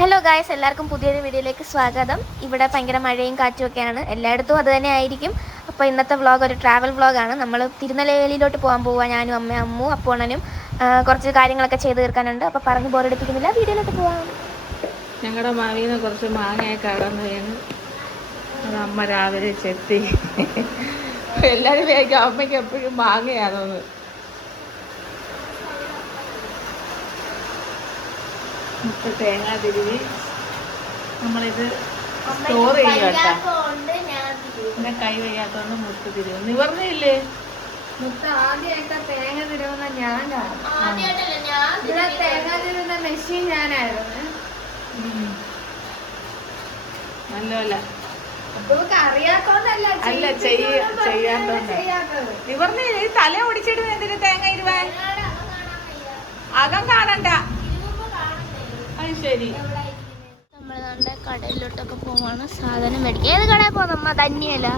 Hello guys, എല്ലാവർക്കും പുതിയൊരു വീഡിയോയിലേക്ക് സ്വാഗതം. ഇവിടെ ഭയങ്കര മഴയും കാറ്റുമൊക്കെയാണ്, എല്ലായിടത്തും അത് തന്നെ ആയിരിക്കും. അപ്പോൾ ഇന്നത്തെ വ്ളോഗ് ഒരു ട്രാവൽ വ്ളോഗാണ്. നമ്മൾ തിരുനെല്വേലിയിലോട്ട് പോകാൻ പോവുക. ഞാനും അമ്മ അപ്പോണനും കുറച്ച് കാര്യങ്ങളൊക്കെ ചെയ്ത് തീർക്കാനുണ്ട്. അപ്പോൾ പറഞ്ഞ് ബോറടിപ്പിക്കുന്നില്ല, വീഡിയോയിലോട്ട് പോകാം. ഞങ്ങളുടെ മാവിൽ നിന്ന് കുറച്ച് മാങ്ങയൊക്കെ അടന്നു വീണ് അത് അമ്മ രാവിലെ ചെത്തി. എല്ലാവരും വേഗം അമ്മയ്ക്ക് എപ്പോഴും മാങ്ങയാണോന്ന്. മുട്ട തേങ്ങ തിരുവി നമ്മളിത് സ്റ്റോർ ചെയ്യും കേട്ടോ. എൻ്റെ കൈ വയ്യാത്തതുകൊണ്ട് മുട്ട തിരുവും നിവർന്നില്ലേ. മുട്ട ആദ്യമായിട്ട് തേങ്ങ തിരുവുന്ന ഞാനാണ്. ഇവിടെ തേങ്ങ തിരുവുന്ന മെഷീൻ ഞാനായിരുന്നു. നല്ലല്ല അറിയാത്തോണ്ടല്ല, അല്ല ചെയ്യാത്തോണ്ട് നിവർന്നില്ലേ. തല ഓടിച്ചിടുന്ന എന്തിന് തേങ്ങ ഇരുവാൻ? അകം കാണണ്ട. അത് ശരി. നമ്മൾ കടയിലോട്ടൊക്കെ പോവാണ് സാധനം മേടിക്കുക. ഏത് കടയിൽ പോകുന്നമ്മ? ധന്യല്ല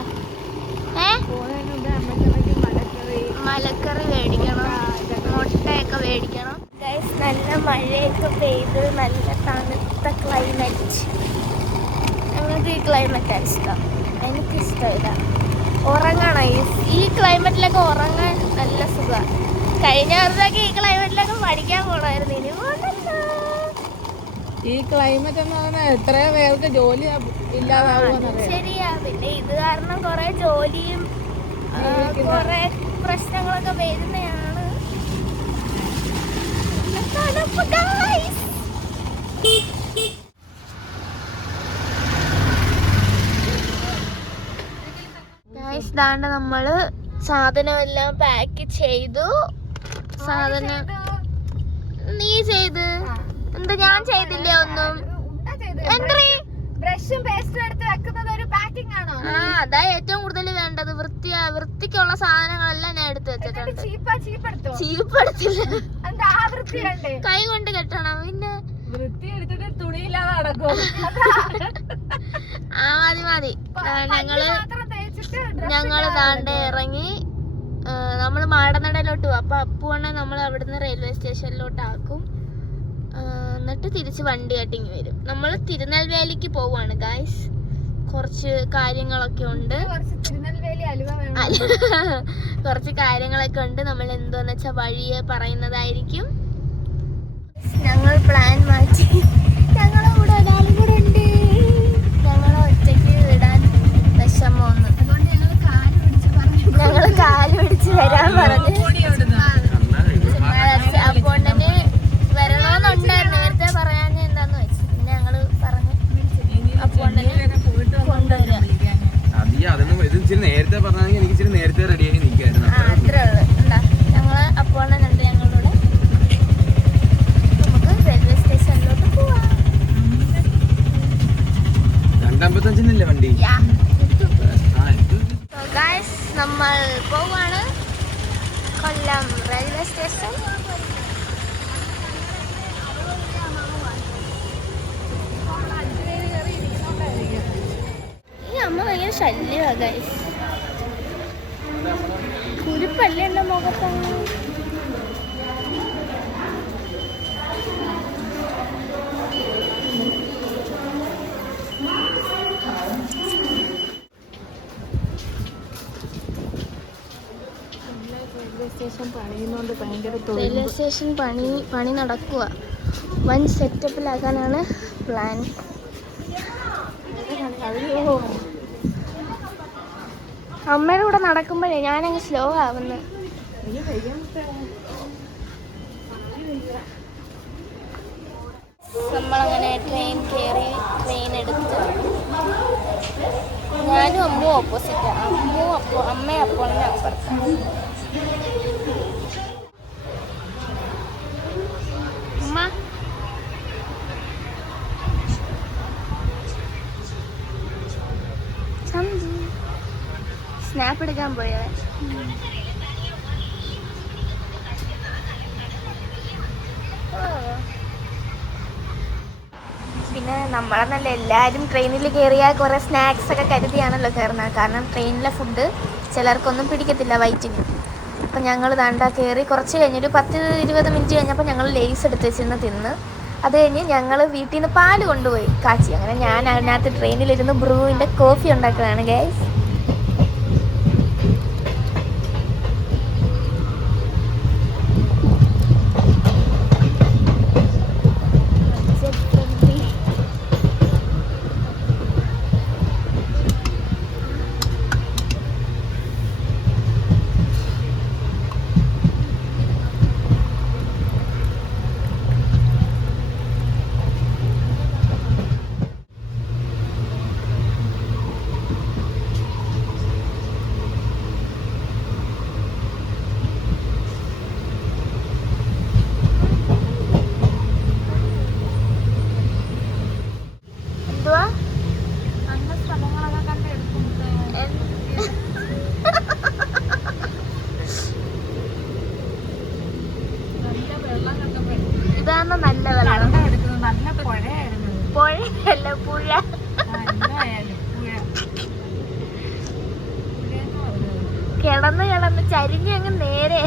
മലക്കറി മേടിക്കണം, മുട്ടയൊക്കെ മേടിക്കണം. ഗൈസ്, നല്ല മഴയൊക്കെ പെയ്ത് നല്ല തണുത്ത ക്ലൈമറ്റ്. ഞങ്ങൾക്ക് ഈ ക്ലൈമറ്റാണ് ഇഷ്ടം. എനിക്കിഷ്ടമില്ല. ഉറങ്ങണം ഈ ക്ലൈമറ്റിലൊക്കെ ഉറങ്ങാൻ നല്ല സുഖമാണ്. കഴിഞ്ഞ വർഷമൊക്കെ ഈ ക്ലൈമറ്റിലൊക്കെ പഠിക്കാൻ പോകണമായിരുന്നു. ഇനി പോകണ്ടല്ലോ. ഈ ക്ലൈമറ്റ് എന്ന് പറഞ്ഞാൽ എത്രയോ പേർക്ക് ജോലി ഇല്ലാതാവുമെന്നറിയാം. ശരിയാ. പിന്നെ ഇത് കാരണം കുറെ ജോലിയും കുറെ പ്രശ്നങ്ങളൊക്കെ വരുന്നതാണ്. ഇതാണ്ട് നമ്മള് സാധനമെല്ലാം പാക്ക് ചെയ്തു. സാധനം നീ ചെയ്ത് എന്താ? ഞാൻ ചെയ്തില്ലേ ഒന്നും. ബ്രഷും പേസ്റ്റും എടുത്ത് വെക്കുന്നത് ഒരു പാക്കിംഗ് ആണോ? അതാ ഏറ്റവും കൂടുതൽ വേണ്ടത്. വൃത്തിക്കുള്ള സാധനങ്ങളെല്ലാം ഞാൻ എടുത്ത് വെച്ചിട്ടുണ്ട്. ചീപ്പെടുത്തില്ല, കൈ കൊണ്ട് കെട്ടണം. പിന്നെ വൃത്തി എടുത്തിട്ട് തുണിയില്ലാതെ നടക്കും. മതി. ഞങ്ങള് താണ്ടെ ഇറങ്ങി. നമ്മള് മാടനടയിലോട്ട് പോകും. അപ്പൊ അപ്പുവണ്ണെ നമ്മൾ അവിടുന്ന് റെയിൽവേ സ്റ്റേഷനിലോട്ട് ആക്കും. എന്നിട്ട് തിരിച്ച് വണ്ടി കട്ടിങ് വരും. നമ്മൾ തിരുനെൽവേലിക്ക് പോവാണ് ഗായ്സ്. കുറച്ച് കാര്യങ്ങളൊക്കെ ഉണ്ട്. കുറച്ച് കാര്യങ്ങളൊക്കെ ഉണ്ട്. നമ്മൾ എന്തോന്ന് വെച്ചാൽ വഴിയെ പറയുന്നതായിരിക്കും. ഞങ്ങൾ പ്ലാൻ മാറ്റി. ഞങ്ങളെ കൂടെ ഒരാളും കൂടെ ഉണ്ട്. ഞങ്ങളെ ഒറ്റയ്ക്ക് വിടാൻ വിഷമമൊന്ന്. ഞങ്ങൾ കാല് പിടിച്ച് വരാൻ പറഞ്ഞു. അപ്പോണ്ടന് വരണമെന്നുണ്ടായിരുന്നു. നേരത്തെ പറയാൻ എന്താന്ന് വെച്ചു. പിന്നെ ഞങ്ങള് പറഞ്ഞു അപ്പോണ്ടന് കൊണ്ടുവരാം. നേരത്തെ പറഞ്ഞാൽ എനിക്ക് ഇച്ചിരി നേരത്തെ റെഡിയായി നിൽക്കായിരുന്നു. അത്രേ ഉള്ളു. എന്താ ഞങ്ങള് അപ്പോണ്ടനുണ്ട് ഞങ്ങളുടെ. നമുക്ക് റെയിൽവേ സ്റ്റേഷനിലോട്ട് പോവാം. 2:55 വണ്ടി. ഗായ്സ്, നമ്മൾ പോവാണ് കൊല്ലം റെയിൽവേ സ്റ്റേഷൻ. ഈ അമ്മ ഭയങ്കര ശല്യമാണ് ഗൈസ്. കുരുപ്പല്ലേ എൻ്റെ മുഖത്താണ്. റെയിൽവേ സ്റ്റേഷൻ പണി നടക്കുക. വൻ സെറ്റപ്പിലാക്കാനാണ് പ്ലാൻ. അമ്മയുടെ കൂടെ നടക്കുമ്പോഴേ ഞാനങ്ങ് സ്ലോ ആവുന്നു. നമ്മളങ്ങനെ ട്രെയിൻ കയറി. ട്രെയിൻ എടുത്ത് ഞാനും അമ്മയും ഓപ്പോസിറ്റാണ്. അമ്മയും അപ്പോഴേ അപ്പുറത്ത്. സ്നാപ്പ് എടുക്കാൻ പോയോ? പിന്നെ നമ്മളെന്നല്ല, എല്ലാവരും ട്രെയിനിൽ കയറിയാൽ കുറേ സ്നാക്സ് ഒക്കെ കരുതിയാണല്ലോ കയറുന്നത്. കാരണം ട്രെയിനിലെ ഫുഡ് ചിലർക്കൊന്നും പിടിക്കത്തില്ല വയറ്റിന്. അപ്പം ഞങ്ങൾ ദാണ്ട കയറി കുറച്ച് കഴിഞ്ഞൊരു 10-20 മിനിറ്റ് കഴിഞ്ഞപ്പോൾ ഞങ്ങൾ ലേസ് എടുത്ത് വെച്ചിരുന്ന് തിന്ന്. അത് കഴിഞ്ഞ് ഞങ്ങൾ വീട്ടിൽ നിന്ന് പാല് കൊണ്ടുപോയി കാച്ചി. അങ്ങനെ ഞാൻ അതിനകത്ത് ട്രെയിനിലിരുന്ന് ബ്രൂവിൻ്റെ കോഫി ഉണ്ടാക്കുന്നതാണ് ഗൈസ്. ഇതാണ് നല്ല വെള്ളം. നല്ല പുഴയായിരുന്നു. പുഴയല്ല, പുഴ. കിടന്ന് കിടന്ന് ചരിഞ്ഞ് അങ്ങ് നേരെ.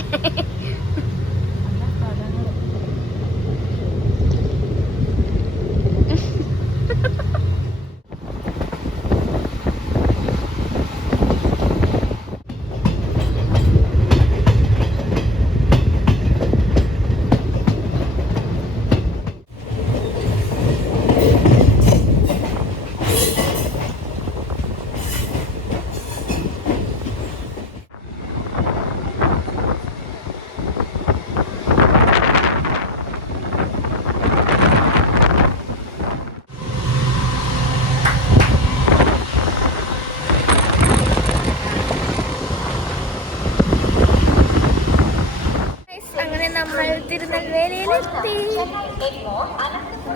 അങ്ങനെ നമ്മൾ തിരുനെൽവേലിയിലെത്തി.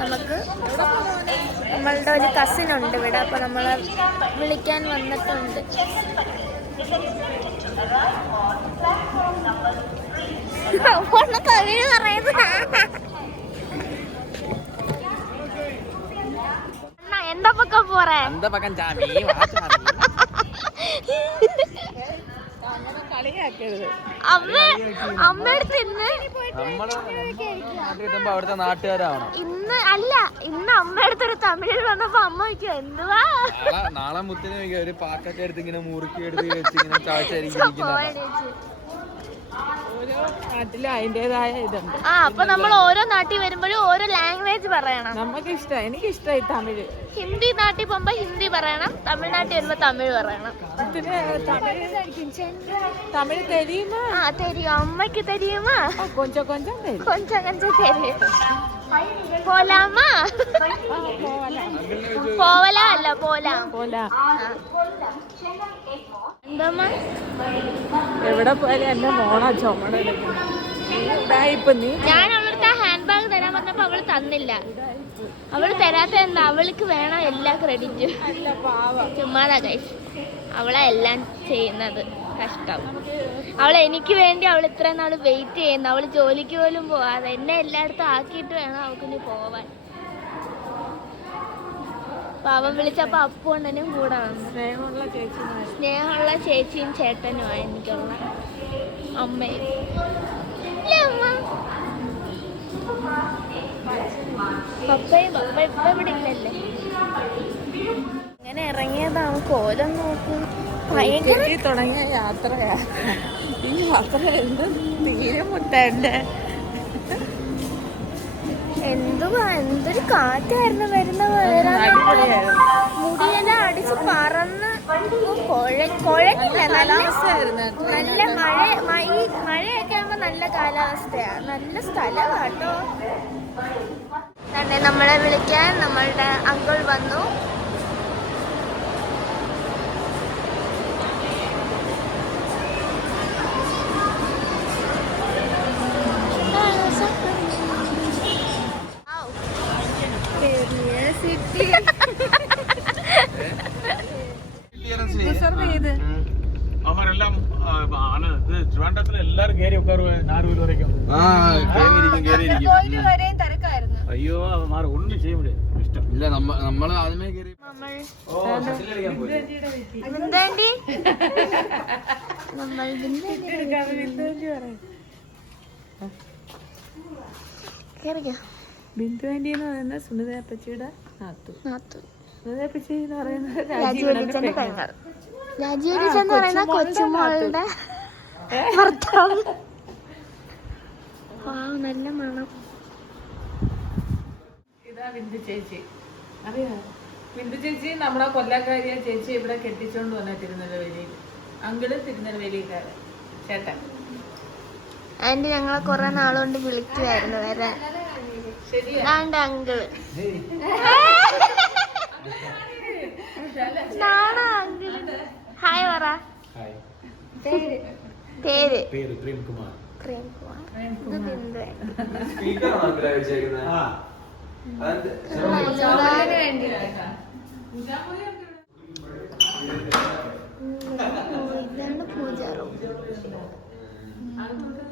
നമുക്ക് നമ്മളുടെ ഒരു കസിൻ ഉണ്ട് ഇവിടെ, അപ്പൊ നമ്മളെ വിളിക്കാൻ വന്നിട്ടുണ്ട്. കവിന് പറയുന്നത് എന്താ പക്കം പോറേ, എന്താ പക്കം ചാമി അമ്മയടുത്ത് ഇന്ന് അവിടുത്തെ നാട്ടുകാരാവണം. ഇന്ന് അമ്മയടുത്തൊരു തമിഴിൽ വന്നപ്പോ അമ്മ ചോദിക്കും എന്തുവാ. നാളെ മുത്തിന് നോക്കിയ ഒരു പാക്കൊക്കെ എടുത്ത് ഇങ്ങനെ മുറുക്കി എടുത്ത് വെച്ചിങ്ങനെ ചാഴ്ചയായിരിക്കും. ഓരോ നാട്ടിലും അതിൻ്റെതായ ഇതുണ്ട്. അപ്പൊ നമ്മൾ ഓരോ നാട്ടിൽ വരുമ്പോഴും ഓരോ ലാംഗ്വേജ് പറയണം. നമുക്ക് ഇഷ്ടം, എനിക്കിഷ്ടമായി തമിഴ്. ഹിന്ദി നാട്ടിൽ പോകുമ്പോ ഹിന്ദി പറയണം, തമിഴ്നാട്ടിൽ വരുമ്പോ തമിഴ് പറയണം. തമിഴ് തെരിയുമോ? തെരിയും, അമ്മയ്ക്ക് തെരിയുമാ? കൊഞ്ചം കൊഞ്ചം തെരിയും. കൊഞ്ചം കൊഞ്ചം തെരിയും. പോലാമാ? പോവല അല്ല, പോലാം. പോലാം. എന്തമ്മ എവിടെ പോയാലും എന്റെ മോണാ ചുമട്. ഞാൻ അവളുടെ ഹാൻഡ് ബാഗ് തരാൻ പറഞ്ഞപ്പോ അവള് തന്നില്ല. അവള് തരാത്ത എന്താ, അവൾക്ക് വേണം എല്ലാ ക്രെഡിറ്റും. ചുമ്മാതാ ഗൈസ്, അവളാ എല്ലാം ചെയ്യുന്നത്. കഷ്ടം. അവൾ എനിക്ക് വേണ്ടി അവൾ ഇത്ര നാൾ വെയിറ്റ് ചെയ്യുന്നു. അവൾ ജോലിക്ക് പോലും പോവാതെ എന്നെ എല്ലായിടത്തും ആക്കിയിട്ട് വേണം അവൾക്കിനി പോവാൻ. പാവം വിളിച്ചപ്പോ അപ്പു അണ്ണനും കൂടെ വന്നു. സ്നേഹമുള്ള ചേച്ചിയും ചേട്ടനുമാണ് എനിക്കുള്ള അമ്മയും. പപ്പ ഇപ്പൊ ഇവിടെ ഇല്ലല്ലേ. അങ്ങനെ ഇറങ്ങിയതാണ്. കോലം നോക്കും. ഭയങ്കര തുടങ്ങിയ യാത്രയാ. ഈ യാത്ര എന്ത് തീരെ മുട്ടേണ്ട. എന്തൊരു കാറ്റായിരുന്നു വരുന്ന. മുടിയെല്ലാം അടിച്ച് പറന്ന് കുഴക്കില്ല. നല്ല മഴയൊക്കെ ആകുമ്പോ നല്ല കാലാവസ്ഥയാ, നല്ല സ്ഥലമാട്ടോ. തന്നെ നമ്മളെ വിളിക്കാൻ നമ്മളുടെ അങ്കിൾ വന്നു. അവരെല്ലാം ട്രിവാൻഡ്രത്തിലെ എല്ലാരും കയറി ഉட்காருവ നാരൂർ വരയ്ക്കും. അയ്യോ മാറി ഒന്നും ചെയ്യാൻ முடியாது. ഇഷ്ടം ഇല്ല. നമ്മള് ആദ്യമേ കയറി ബിന്ദു ആന്റി എന്ന് പറയുന്നത് സുനിത അപ്പച്ചിയുടെ നാത്തു. സുനിത അപ്പച്ചി എന്ന് പറയുന്നത് രാജീവലിച്ചന്റെ പെങ്ങൾ. രാജീവലിച്ച എന്ന് പറയുന്ന കൊച്ചുമോളുടെ ഭർത്താവ്. നല്ല മണം. ഇതാ ബിന്ദു ചേച്ചി, അറിയാ? ബിന്ദു ചേച്ചി നമ്മുടെ കൊല്ലക്കാരിയ ചേച്ചി ഇവിടെ കെട്ടിച്ചോണ്ട് വന്ന തിരുനെൽവേലിയിൽ. അങ്കിള് തിരുനെൽവേലിക്കാരൻ, ചേട്ടൻ. ആന്റി ഞങ്ങളെ കുറെ നാളുകൊണ്ട് വിളിക്കുമായിരുന്നു വരാൻ. ശരിയാണ്ട് അങ്കിള് അങ്കിള് ഹായ് പറ. പേര് പ്രേംകുമാർ. ഇത് ബിന്ദു. ഇതാണ് പൂജ റൂം.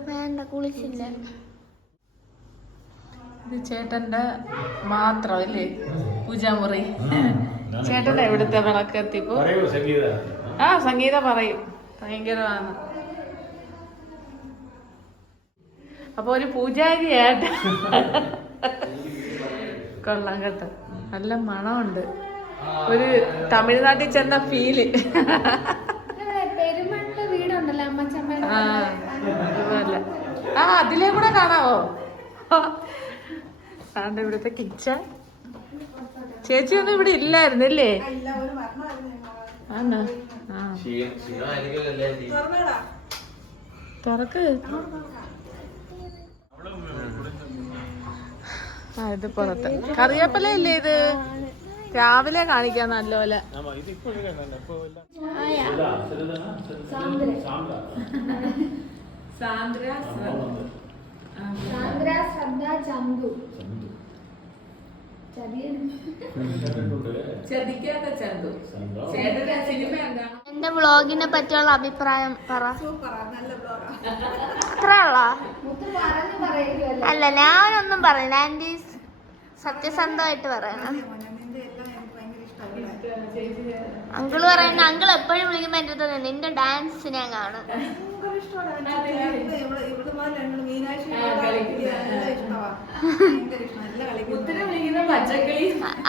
വേണ്ട, കുളിച്ചില്ല. ഇത് ചേട്ടന്റെ മാത്രം അല്ലേ പൂജാമുറി? ചേട്ടൻ എവിടുത്തെ വിളക്കെത്തിപ്പോ? ആ, സംഗീത പറയും, ഭയങ്കരമാണ്. അപ്പൊ ഒരു പൂജാരിയായിട്ട് കൊള്ളാം കേട്ടോ. നല്ല മണമുണ്ട്, ഒരു തമിഴ്നാട്ടിൽ ചെന്ന ഫീല്. അതുപോലെ അതിലേ കൂടെ കാണാവോ? അതുകൊണ്ട് ഇവിടുത്തെ കിച്ചൺ. ചേച്ചിയൊന്നും ഇവിടെ ഇല്ലായിരുന്നല്ലേ? ആണോ? ആ, തുറക്ക്. ആ, ഇത് പുറത്ത് കറിവേപ്പില ഇല്ലേ? ഇത് രാവിലെ കാണിക്കാൻ നല്ലപോലെ. എന്റെ വ്ളോഗിനെ പറ്റിയുള്ള അഭിപ്രായം പറ. അത്ര അല്ല, ഞാനൊന്നും പറയില്ല ആന്റി, സത്യസന്ധമായിട്ട് പറയണം. അങ്കിള് പറയുന്ന, അങ്കിൾ എപ്പോഴും വിളിക്കുമ്പോ എന്റെ അടുത്ത് നിന്റെ ഡാൻസ് ഞാൻ കാണും.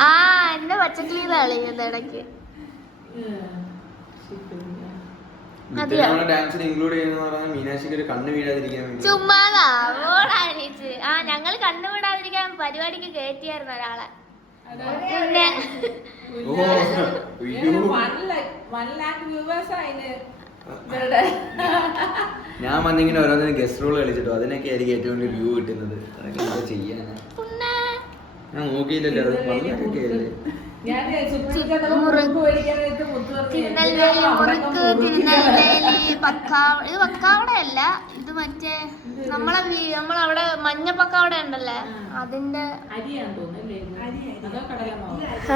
ആ, എന്റെ പച്ചക്കിളി കളിക്കുന്നത് ഇടയ്ക്ക്. ചുമ്മാതാ ഓടാണിച്ച്. ആ, ഞങ്ങള് കണ്ണു വിടാതിരിക്കാൻ പരിപാടിക്ക് കയറ്റിയായിരുന്നു ഒരാളെ. പിന്നെ ഞാൻ വന്നിങ്ങനെ ഓരോന്നിനും ഗസ്റ്റ് റോൾ കളിച്ചിട്ടോ, അതിനൊക്കെ ആയിരിക്കും ഏറ്റവും കൂടുതൽ വ്യൂ കിട്ടുന്നത്. അതൊക്കെ എന്താ ചെയ്യാനാ? ഞാൻ നോക്കിയില്ലല്ലോ, അത് പണ്ടൊക്കെ അല്ലേ. തിരുനെൽവേലി മുറുക്ക്, തിരുനെൽവേലി പക്കാവട. ഇത് പക്കാവടയല്ല, ഇത് മറ്റേ നമ്മളവിടെ മഞ്ഞ പക്കാവട ഉണ്ടല്ലേ, അതിന്റെ.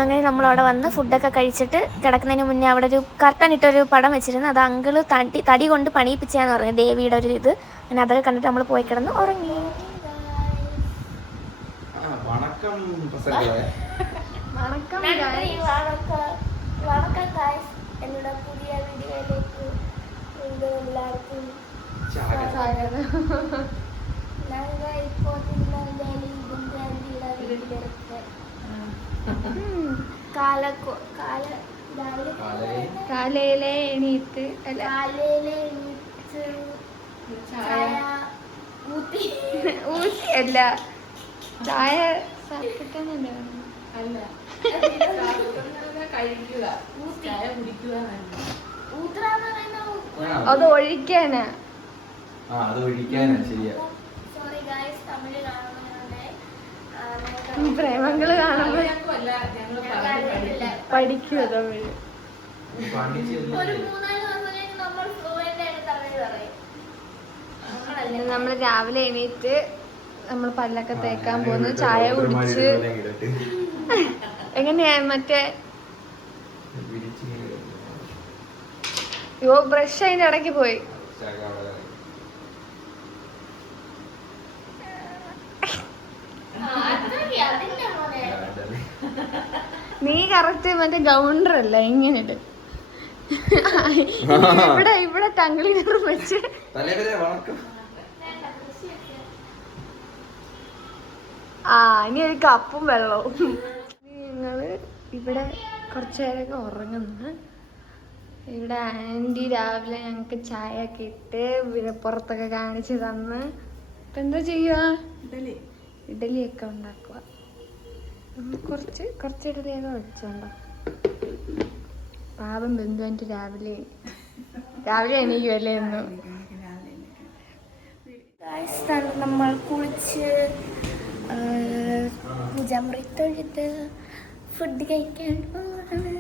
അങ്ങനെ നമ്മളവിടെ വന്ന് ഫുഡൊക്കെ കഴിച്ചിട്ട് കിടക്കുന്നതിന് മുന്നേ അവിടെ ഒരു കർട്ടൻ ഇട്ടൊരു പടം വെച്ചിരുന്നു. അത് അങ്കിള് തടി കൊണ്ട് പണിയിപ്പിച്ചാന്ന് പറഞ്ഞു, ദേവിയുടെ ഒരു ഇത്. അങ്ങനെ അതൊക്കെ കണ്ടിട്ട് നമ്മൾ പോയി കിടന്ന് ഉറങ്ങി. എന്നോട് പുതിയ വീഡിയോയിലേക്ക് എല്ലാവർക്കും കാലയിലെ എണീറ്റ് ഊട്ടിയല്ല, ചായ അത് ഒഴിക്കാനാ. പ്രേമങ്ങള് കാണുമ്പോ പഠിക്കുക തമിഴ്. നമ്മള് രാവിലെ എണീറ്റ് നമ്മൾ പല്ലൊക്കെ തേക്കാൻ പോകുന്നു, ചായ കുടിച്ച്. എങ്ങനെയാ മറ്റേ ബ്രഷ് അതിന്റെ ഇടയ്ക്ക് പോയി. നീ കറക്റ്റ് മറ്റേ ഗൗണ്ടർ അല്ല, ഇങ്ങനെ ഇവിടെ ടങ്കിളി വെച്ച് ഇനി ഒരു കപ്പും വെള്ളവും. ഞങ്ങള് ഇവിടെ കുറച്ചു നേരമൊക്കെ ഉറങ്ങുന്നു. ഇവിടെ ആൻറ്റി രാവിലെ ഞങ്ങൾക്ക് ചായ ഒക്കെ ഇട്ട് പുറത്തൊക്കെ കാണിച്ച് തന്ന് ഇപ്പം എന്താ ചെയ്യുക? ഇഡലിയൊക്കെ ഉണ്ടാക്കുക. കുറച്ച് ഇഡലിയൊക്കെ വെച്ചോണ്ടോ. പാപം ബന്ധുവായിട്ട് രാവിലെ എണീക്കുമല്ലേ എന്നും. നമ്മൾ കുളിച്ച് പൂജാമുറി തൊഴുത്ത് ഫുഡ് കഴിക്കാൻ പോവാണ്.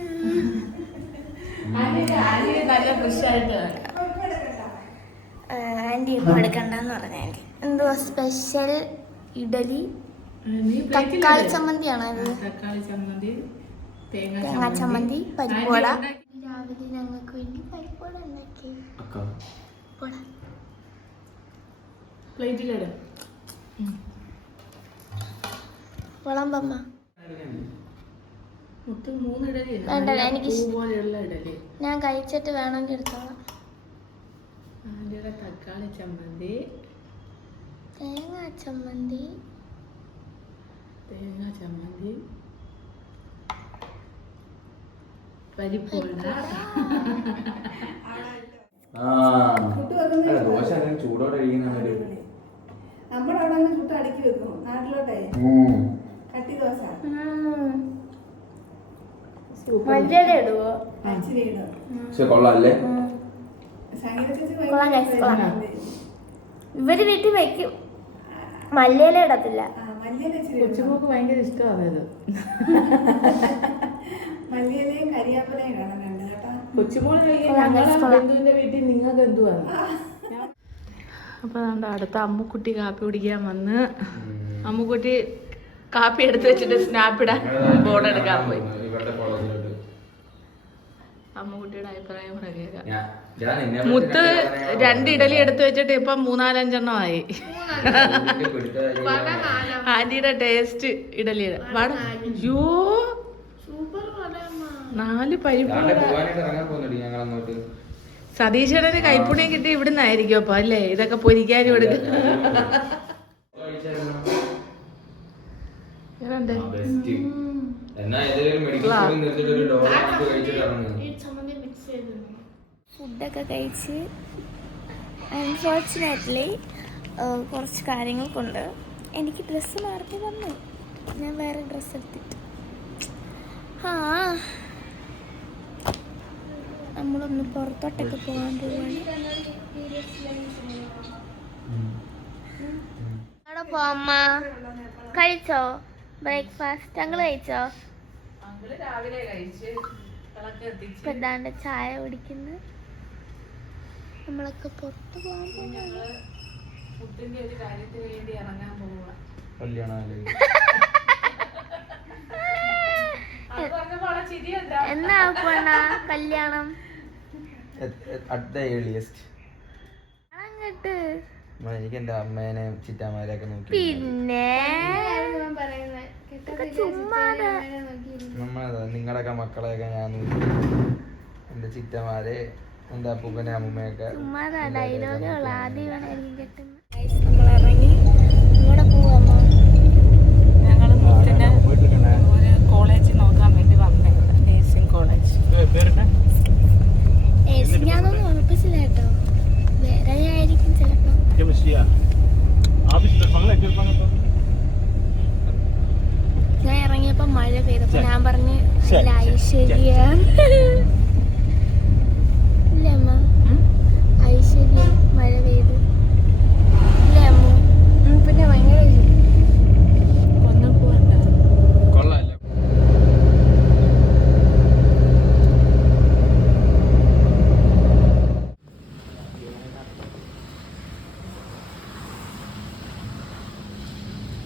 ആൻറ്റി ഇപ്പം എടുക്കണ്ടെന്ന് പറഞ്ഞ ആൻറ്റി എന്തോ സ്പെഷ്യൽ ഇഡലി തക്കാളി ചമ്മന്തിയാണോ അത്? തേങ്ങാ ചമ്മന്തി, പരിപ്പുവട. രാവിലെ ഞങ്ങൾക്ക് വേണ്ടി പരിപ്പുവട ഉണ്ടാക്കി. വിളമ്പമ്മ. വേണ്ട, എനിക്ക് ഞാൻ കഴിച്ചിട്ട് വേണമെങ്കിൽ എടുത്തോളാം. തക്കാളി ചമ്മന്തി, തേങ്ങാ ചമ്മന്തി, പരിപ്പുവട. ദോശ ചൂടോടെ കഴിക്കുന്ന നമ്മളവിടെ ചുട്ട് അടുക്കി വെക്കും. നാട്ടിലോട്ടെ കട്ടി ദോശ മല്ലിയില ഇടുവോ? ഇച്ചിരി ഇടും. പക്ഷെ കൊള്ളാല്ലേ? സംഗീത ചേച്ചി കൊള്ളാം guys, കൊള്ളാം. ഇവര് വീട്ടിൽ വെക്കും, മല്ലിയില ഇടത്തില്ല. മല്ലിയില ഇച്ചിരി കൊച്ചുമോക്ക് ഭയങ്കര ഇഷ്ടമാണ്. മല്ലിയിലയും കരിയാപ്പലയും കാണുന്നുണ്ട് കേട്ടോ. കൊച്ചുമോള് ബന്ധുവിന്റെ വീട്ടിൽ നിങ്ങൾക്ക് എന്തുവാണ്? അപ്പൊ നമ്മുടെ അടുത്ത അമ്മുക്കുട്ടി കാപ്പി കുടിക്കാൻ വന്ന് അമ്മുക്കുട്ടി കാപ്പി എടുത്ത് വെച്ചിട്ട് സ്നാപ്പിടാൻ ബോർഡ് എടുക്കാൻ പോയി. അമ്മുക്കുട്ടിയുടെ അഭിപ്രായം കേൾക്കാം. മുത്ത് 2 ഇഡലി എടുത്ത് വെച്ചിട്ട് ഇപ്പൊ 3-4-5 ആന്റിയുടെ ടേസ്റ്റ് ഇഡലിയുടെ വാട. അയ്യോ 4 പരിപ്പ്. സതീശേടന് കൈപ്പുണ്യം കിട്ടി ഇവിടുന്നായിരിക്കും അപ്പൊ അല്ലേ ഇതൊക്കെ പൊരിക്കാനും എടുക്കും. ഫുഡൊക്കെ കഴിച്ച് അൺഫോർച്ചുനേറ്റ്ലി കുറച്ച് കാര്യങ്ങൾ കൊണ്ട് എനിക്ക് ഡ്രസ്സ് മാറ്റി തന്നു. ഞാൻ വേറെ ഡ്രസ്സ് എടുത്തിട്ട് നമ്മളൊന്ന് പുറത്തോട്ടൊക്കെ പോകാൻ പോവാണ്. അവിടെ പോവാമ്മ. കഴിച്ചോ ബ്രേക്ക്ഫാസ്റ്റ്? ഞങ്ങൾ കഴിച്ചോ? ഇപ്പൊ എന്താണ്ട് ചായ കുടിക്കുന്നു. നമ്മളൊക്കെ പുറത്ത് പോകാൻ പോകുന്നു. എന്നാ പോണ കല്യാണം? അങ്ങട്ട് എനിക്ക് എന്റെ അമ്മേനെ ചിറ്റാമാരെയൊക്കെ നോക്കി. പിന്നെ നിങ്ങളുടെയൊക്കെ മക്കളെയൊക്കെ ഞാൻ നോക്കി. എന്റെ ചിറ്റമാരെ, എന്റെ അപ്പൂപ്പനെ അമ്മൂമ്മയൊക്കെ. ഡയലോഗുകൾ ആദ്യം നമ്മൾ ഇറങ്ങി. ഇങ്ങോട്ട് പോവാമോ? ഞങ്ങൾ കോളേജ് നോക്കാൻ വേണ്ടി വന്നേ, നേഴ്സിംഗ് കോളേജ്. ഞാനൊന്നും ഉറപ്പിച്ചില്ല കേട്ടോ, വേറെ ആയിരിക്കും ചിലപ്പോ. ഞാൻ ഇറങ്ങിയപ്പോ മഴ പെയ്തപ്പോ ഞാൻ പറഞ്ഞു ഐശ്വര്യ ഇല്ലേ അമ്മ? ഐശ്വര്യ മഴ പെയ്ത് ഇല്ലേ അമ്മ? പിന്നെ ഭയങ്കര ഒന്നും പോകണ്ട. കൊള്ളാല്ലേ?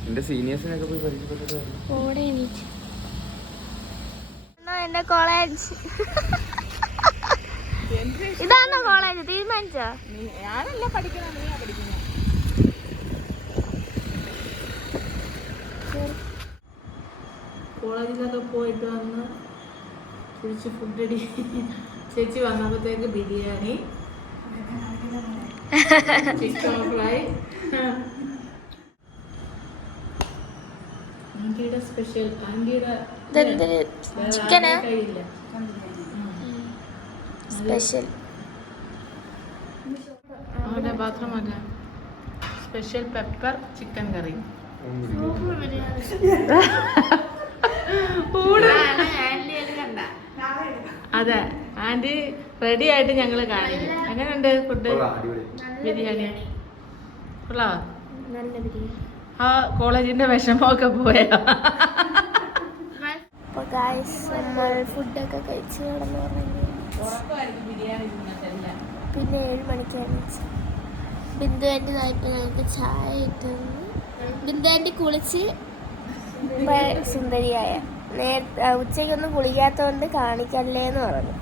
എന്റെ സീനിയേഴ്സിനൊക്കെ പോയി പരിചയപ്പെട്ടിട്ട് ഓടെ എണീറ്റ്. എന്റെ കോളേജ് ഇതാണോ കോളേജ്? തീരുമാനിച്ചോ? ഞാനല്ല പഠിക്കണം, നീയാ പഠിക്കുന്നത്. കോളേജിലൊക്കെ പോയിട്ട് വന്ന് തിരിച്ച് ഫുഡ് അടി. ചേച്ചി വന്നപ്പോഴത്തേക്ക് ബിരിയാണി, ചിക്കൻ ഫ്രൈ, ആന്റിയുടെ സ്പെഷ്യൽ ആന്റിയുടെ ഇതെന്തൊരു ചിക്കനാ കയ്യില്ല. സ്പെഷ്യൽ. അവിടെ മാത്രമല്ല സ്പെഷ്യൽ പെപ്പർ ചിക്കൻ കറി. അതെ ആന്റി റെഡി ആയിട്ട് ഞങ്ങൾ കാണില്ല. എങ്ങനെയുണ്ട് ഫുഡ്? ബിരിയാണി കൊള്ളാവോ? നല്ല ബിരിയാണി. ആ കോളേജിന്റെ വിഷമമൊക്കെ പോയാ? അപ്പോൾ ഗായ്സ് നമ്മൾ ഫുഡൊക്കെ കഴിച്ച് കിടന്ന് പറഞ്ഞു. പിന്നെ 7 മണിക്കാണ് ബിന്ദു ആൻറ്റി ഇപ്പം ഞങ്ങൾക്ക് ചായ ഇട്ടു. ബിന്ദു ആൻറ്റി കുളിച്ച് സുന്ദരിയായ. നേരത്തെ ഉച്ചയ്ക്കൊന്നും കുളിക്കാത്തതുകൊണ്ട് കാണിക്കല്ലേ എന്ന് പറഞ്ഞു.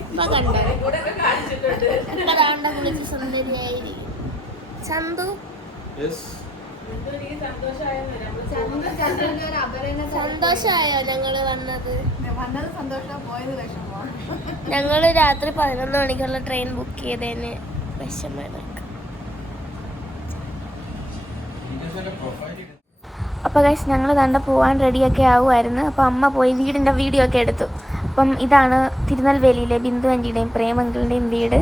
ഇപ്പം കണ്ടോ ഇപ്പം കുളിച്ച് സുന്ദരിയായിരിക്കും. ചന്തു സന്തോഷമായോ ഞങ്ങള് വന്നത്? സന്തോഷം, പോയത് വിഷമോ. ഞങ്ങള് രാത്രി 11 മണിക്കുള്ള ട്രെയിൻ ബുക്ക് ചെയ്തതിന് വിഷമം. അപ്പോൾ ഗൈസ് ഞങ്ങൾ കണ്ട പോവാൻ റെഡിയൊക്കെ ആവുമായിരുന്നു. അപ്പോൾ അമ്മ പോയി വീടിൻ്റെ വീഡിയോ ഒക്കെ എടുത്തു. അപ്പം ഇതാണ് തിരുനെൽവേലിയിലെ ബിന്ദു ആൻറ്റിയുടെയും പ്രേമങ്കിളിൻ്റെയും വീട്.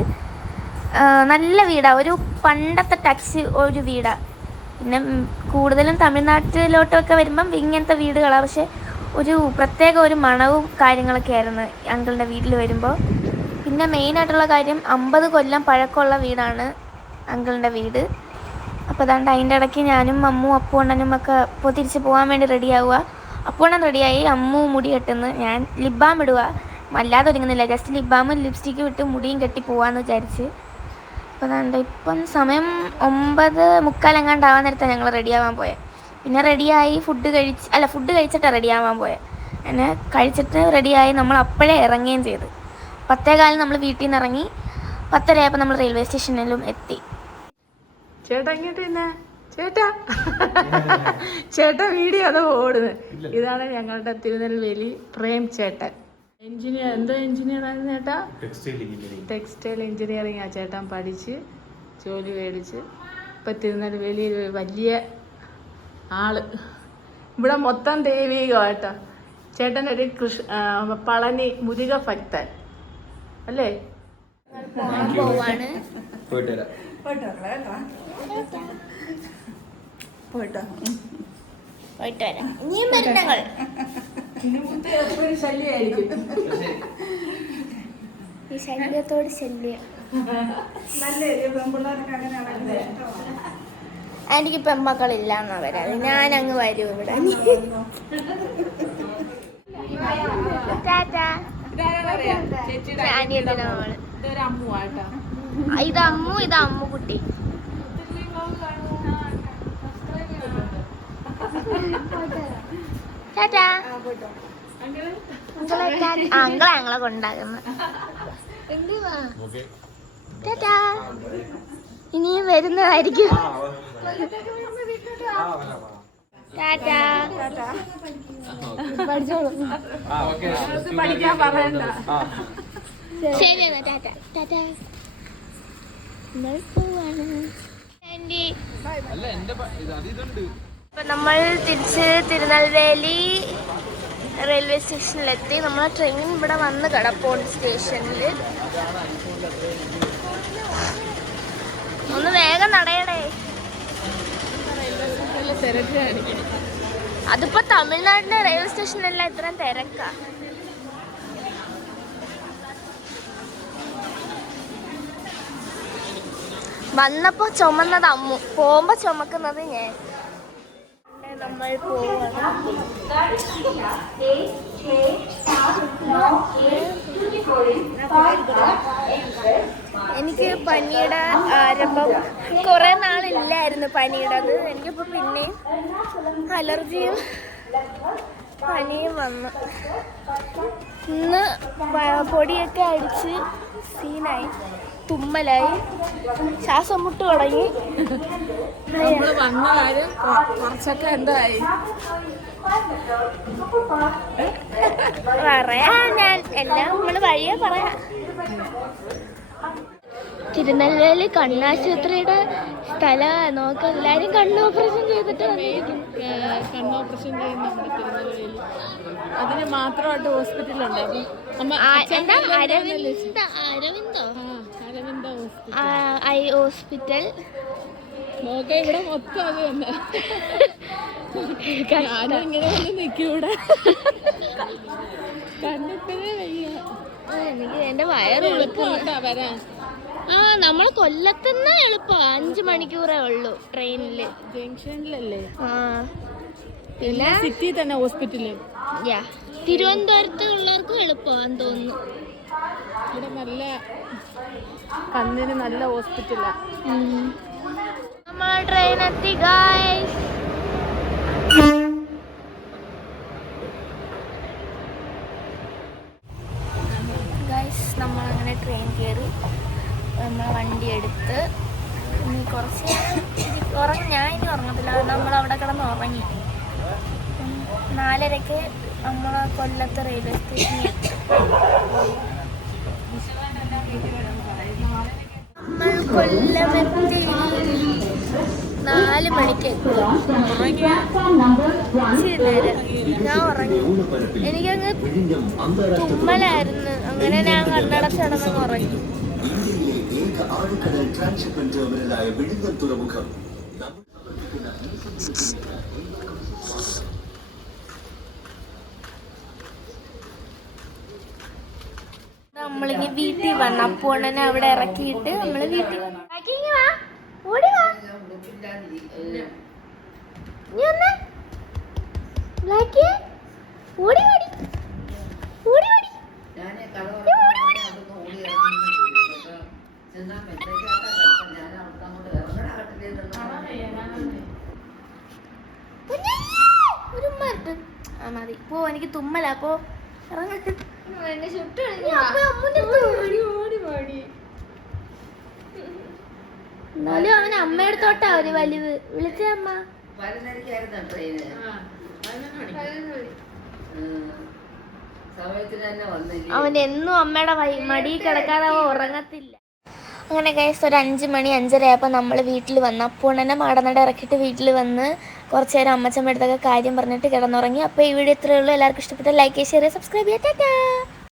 നല്ല വീടാണ്, ഒരു പണ്ടത്തെ ടച്ച് ഒരു വീടാണ്. പിന്നെ കൂടുതലും തമിഴ്നാട്ടിലോട്ടൊക്കെ വരുമ്പം ഇങ്ങനത്തെ വീടുകളാണ്. പക്ഷെ ഒരു പ്രത്യേക ഒരു മണവും കാര്യങ്ങളൊക്കെ ആയിരുന്നു അങ്കിളിൻ്റെ വീട്ടിൽ വരുമ്പോൾ. പിന്നെ മെയിനായിട്ടുള്ള കാര്യം 50 കൊല്ലം പഴക്കമുള്ള വീടാണ് അങ്കിളിൻ്റെ വീട്. അപ്പോൾ അതാണ്ട് അതിൻ്റെ ഇടയ്ക്ക് ഞാനും അമ്മും അപ്പുണ്ണനും ഒക്കെ ഇപ്പോൾ തിരിച്ച് പോകാൻ വേണ്ടി റെഡിയാവുക. അപ്പുണ്ണൻ റെഡിയായി, അമ്മു മുടി കെട്ടുന്നു. ഞാൻ ലിബാം ഇടുക, അല്ലാതെ ഒരുങ്ങുന്നില്ല, ജസ്റ്റ് ലിബാമും ലിപ്സ്റ്റിക്കും ഇട്ട് മുടിയും കെട്ടി പോകാമെന്ന് വിചാരിച്ച്. അപ്പോൾ അതാണ്ട് ഇപ്പം സമയം 9:45 എങ്ങാണ്ടാവാൻ നേരത്താണ് ഞങ്ങൾ റെഡിയാവാൻ പോയത്. പിന്നെ റെഡിയായി ഫുഡ് കഴിച്ചിട്ടാണ് റെഡിയാവാൻ പോയത്. അങ്ങനെ കഴിച്ചിട്ട് റെഡിയായി നമ്മൾ അപ്പോഴേ ഇറങ്ങുകയും ചെയ്ത്. 10:15 നമ്മൾ വീട്ടിൽ നിന്ന് ഇറങ്ങി. 10:30 ആയപ്പോൾ നമ്മൾ റെയിൽവേ സ്റ്റേഷനിലും എത്തി. ചേട്ടാ ഇങ്ങോട്ട് പിന്നെ ചേട്ടാ വീഡിയോ അത് ഓടുന്നത്. ഇതാണ് ഞങ്ങളുടെ തിരുനെൽവേലി പ്രേം ചേട്ടൻ. എഞ്ചിനീയർ, എന്തോ എഞ്ചിനീയർ ആയിരുന്നു ചേട്ടാ? ടെക്സ്റ്റൈൽ എഞ്ചിനീയറിംഗ് ആ ചേട്ടൻ പഠിച്ച് ജോലി മേടിച്ച് ഇപ്പം തിരുനെൽവേലിയിൽ വലിയ ആള്. ഇവിടെ മൊത്തം ദൈവികമായിട്ടോ. ചേട്ടൻ ഒരു പളനി മുരുക ഭക്തൻ അല്ലേ? പോവാണ്. പോയിട്ടോ പോയിട്ടോ പോയിട്ട് വരാം. ഇനിയും വരും ഞങ്ങൾ. ഈ ശല്യത്തോട് ശല്യം. നല്ല പെൺപിള്ളേർക്ക് അങ്ങനെ എനിക്ക് പെൺമക്കളില്ല എന്നാ വരാതെ. ഞാൻ അങ്ങ് വരും ഇവിടെ. ഇത് അമ്മു, ഇത് അമ്മുകുട്ടി. ടാറ്റാ. അങ്കിളെ ഞങ്ങളെ കൊണ്ടാകുന്നു. എന്തുവാ ടാറ്റാ. ഇനിയും വരുന്നതായിരിക്കും. ടാറ്റാ. ശരി എന്നാ ടാറ്റാ. ടാറ്റാ. നമ്മൾ പോവാണ്. ഇപ്പം നമ്മൾ തിരിച്ച് തിരുനെൽവേലി റെയിൽവേ സ്റ്റേഷനിലെത്തി. നമ്മൾ ട്രെയിൻ ഇവിടെ വന്ന് കിടപ്പുണ്ട് സ്റ്റേഷനിൽ. ഒന്ന് വേഗം നടയടേ. അതിപ്പോ തമിഴ്നാട്ടിലെ റെയിൽവേ സ്റ്റേഷനിലെല്ലാം ഇത്രയും തിരക്കാ. വന്നപ്പോ ചുമന്നത് അമ്മു, പോകുമ്പോ ചുമക്കുന്നത് ഞാൻ. നമ്മൾ എനിക്ക് പനിയുടെ ആരംഭം കുറെ നാളില്ലായിരുന്നു പനിയുടെ. അത് എനിക്കിപ്പോ പിന്നെയും അലർജിയും പനിയും വന്നു. ഇന്ന് പൊടിയൊക്കെ അടിച്ച് സീനായി, തുമ്മലായി, ശ്വാസം മുട്ട് തുടങ്ങി. വന്ന കാര്യം കുറച്ചൊക്കെ എന്തായി പറയാ, ഞാൻ എല്ലാം നമ്മള് വഴിയെ പറയാം. തിരുനെൽവേലി കണ്ണാശുപത്രിയുടെ തല നോക്ക എല്ലാരും കണ്ണ് ഓപ്പറേഷൻ ചെയ്തിട്ട് വന്നിരിക്കുന്നു. കണ്ണ് ഓപ്പറേഷൻ ചെയ്യുന്ന നമ്മുടെ തിരുനെല്വേലി അതിന് മാത്രമായിട്ട് ഹോസ്പിറ്റലുണ്ട്. അപ്പം അമ്മ എന്താ Aurobindo Aravinda hospital eye hospital. നോക്ക ഇവിടെ മൊത്തം അത് തന്നെ. ഞാനും ഇങ്ങനെ വന്ന് നിൽക്കും ഇവിടെ. കണ്ണിപ്പഴേ വയ്യ. എനിക്ക് എന്റെ വയറ് എളുപ്പമാട്ടാ വരാൻ. നമ്മളെ കൊല്ലത്തുനിന്ന് എളുപ്പമാ, 5 മണിക്കൂറേ ഉള്ളൂ ട്രെയിനില്. ജംഗ്ഷനിലല്ലേ? പിന്നെ സിറ്റി തന്നെ ഹോസ്പിറ്റല്. തിരുവനന്തപുരത്ത് ഉള്ളവർക്കും എളുപ്പമാന്ന് തോന്നുന്നു. ഇവിടെ നല്ല കണ്ണിന് നല്ല ഹോസ്പിറ്റലാ. നമ്മളെ ട്രെയിൻ എത്തി ഗായ്സ്. നമ്മളങ്ങനെ ട്രെയിൻ കയറി, നമ്മളെ വണ്ടി എടുത്ത് ഇനി കുറച്ച് ഉറങ്ങി. ഞാൻ ഇനി ഉറങ്ങത്തില്ല, നമ്മളവിടെ കിടന്ന് ഉറങ്ങി. 4:30 നമ്മളെ കൊല്ലത്ത് റെയിൽവേ സ്റ്റേഷനിൽ എത്തി. നമ്മൾ കൊല്ലമെത്തി 4 മണിക്ക് എത്തി. ഞാൻ ഉറങ്ങി. എനിക്കങ്ങ് തുമ്മലായിരുന്നു. അങ്ങനെ ഞാൻ കണ്ണടച്ചടന്ന് ഉറങ്ങി. നമ്മളിനി വീട്ടിൽ വന്നു. അപ്പോണനെ അവിടെ ഇറക്കിയിട്ട് നമ്മള് വീട്ടിൽ വന്നു. ഓടി വാ, നീ വന്നേ. ബ്ലാക്കി ഓടി ഓടി ഓടി ഓടി. മതി പോ, എനിക്ക് തുമ്മല. പോ ഇറങ്ങ. എന്നാലും അവൻ അമ്മയെടുത്തോട്ടാ ഒരു വലിവ്. വിളിച്ചേ അമ്മ. അവൻ എന്നും അമ്മയുടെ മടി കിടക്കാതെ അവൻ ഉറങ്ങത്തില്ല. അങ്ങനെ ഗൈസ് ഒരു 5 മണി 5:30 ആയപ്പോൾ നമ്മൾ വീട്ടിൽ വന്നു. അപ്പോൾ തന്നെ മാടനട ഇറക്കിയിട്ട് വീട്ടിൽ വന്ന് കുറച്ച് നേരം അമ്മച്ചമ്മ അടുത്തൊക്കെ കാര്യം പറഞ്ഞിട്ട് കിടന്നുറങ്ങി. അപ്പോൾ ഈ വീഡിയോ ഇത്രയേ ഉള്ളൂ. എല്ലാവർക്കും ഇഷ്ടപ്പെട്ട ലൈക്ക്, ഷെയർ, സബ്സ്ക്രൈബ് ചെയ്യാം. ടാറ്റാ.